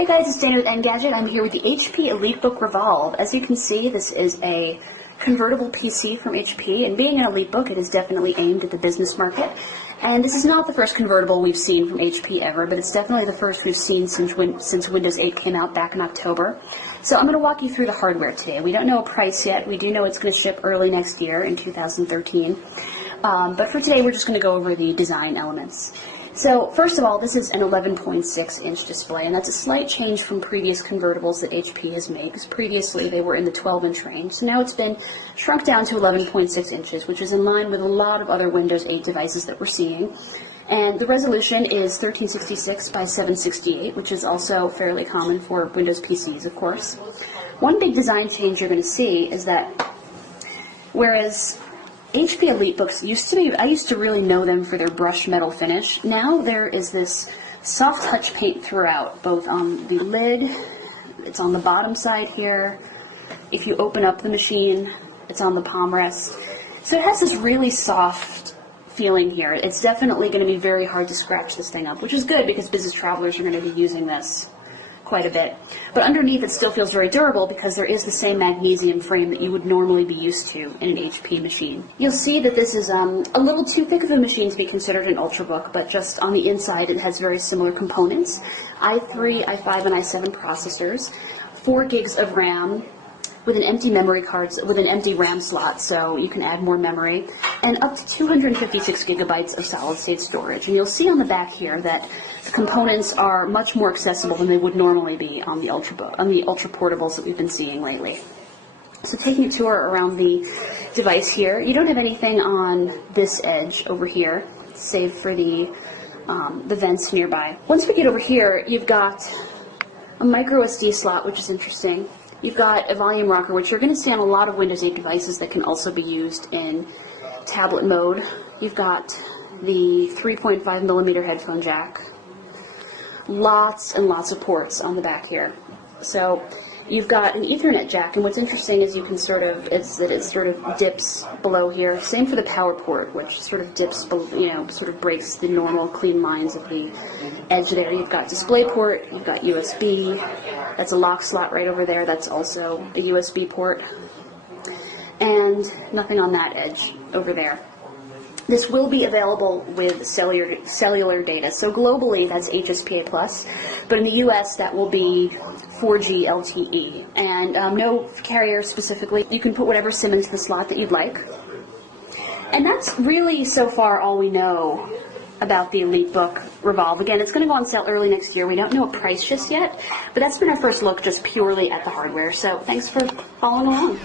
Hey guys, it's Dana with Engadget. I'm here with the HP Elitebook Revolve. As you can see, this is a convertible PC from HP, and being an Elitebook, it is definitely aimed at the business market. And this is not the first convertible we've seen from HP ever, but it's definitely the first we've seen since Windows 8 came out back in October. So I'm going to walk you through the hardware today. We don't know a price yet. We do know it's going to ship early next year in 2013. But for today, we're just going to go over the design elements. So first of all, this is an 11.6-inch display, and that's a slight change from previous convertibles that HP has made, because previously they were in the 12-inch range. So now it's been shrunk down to 11.6 inches, which is in line with a lot of other Windows 8 devices that we're seeing. And the resolution is 1366 by 768, which is also fairly common for Windows PCs, of course. One big design change you're going to see is that whereas HP Elitebooks I used to really know them for their brushed metal finish. Now there is this soft touch paint throughout, both on the lid, it's on the bottom side here. If you open up the machine, it's on the palm rest. So it has this really soft feeling here. It's definitely going to be very hard to scratch this thing up, which is good because business travelers are going to be using this quite a bit. But underneath it still feels very durable because there is the same magnesium frame that you would normally be used to in an HP machine. You'll see that this is a little too thick of a machine to be considered an Ultrabook, but just on the inside it has very similar components. i3, i5, and i7 processors, 4 gigs of RAM, with an empty memory card, with an empty RAM slot, so you can add more memory, and up to 256 gigabytes of solid-state storage. And you'll see on the back here that the components are much more accessible than they would normally be on the Ultrabook, on the Ultra portables that we've been seeing lately. So taking a tour around the device here, you don't have anything on this edge over here, save for the vents nearby. Once we get over here, you've got a micro SD slot, which is interesting. You've got a volume rocker, which you're going to see on a lot of Windows 8 devices that can also be used in tablet mode. You've got the 3.5mm headphone jack. Lots and lots of ports on the back here. So you've got an Ethernet jack, and what's interesting is you can it sort of dips below here. Same for the power port, which sort of dips, sort of breaks the normal clean lines of the edge there. You've got DisplayPort, you've got USB. That's a lock slot right over there. That's also a USB port. And nothing on that edge over there. This will be available with cellular data. So globally, that's HSPA+, but in the US, that will be 4G LTE. And no carrier specifically. You can put whatever SIM into the slot that you'd like. And that's really, so far, all we know about the Elitebook Revolve. Again, it's going to go on sale early next year. We don't know a price just yet, but that's been our first look just purely at the hardware. So thanks for following along.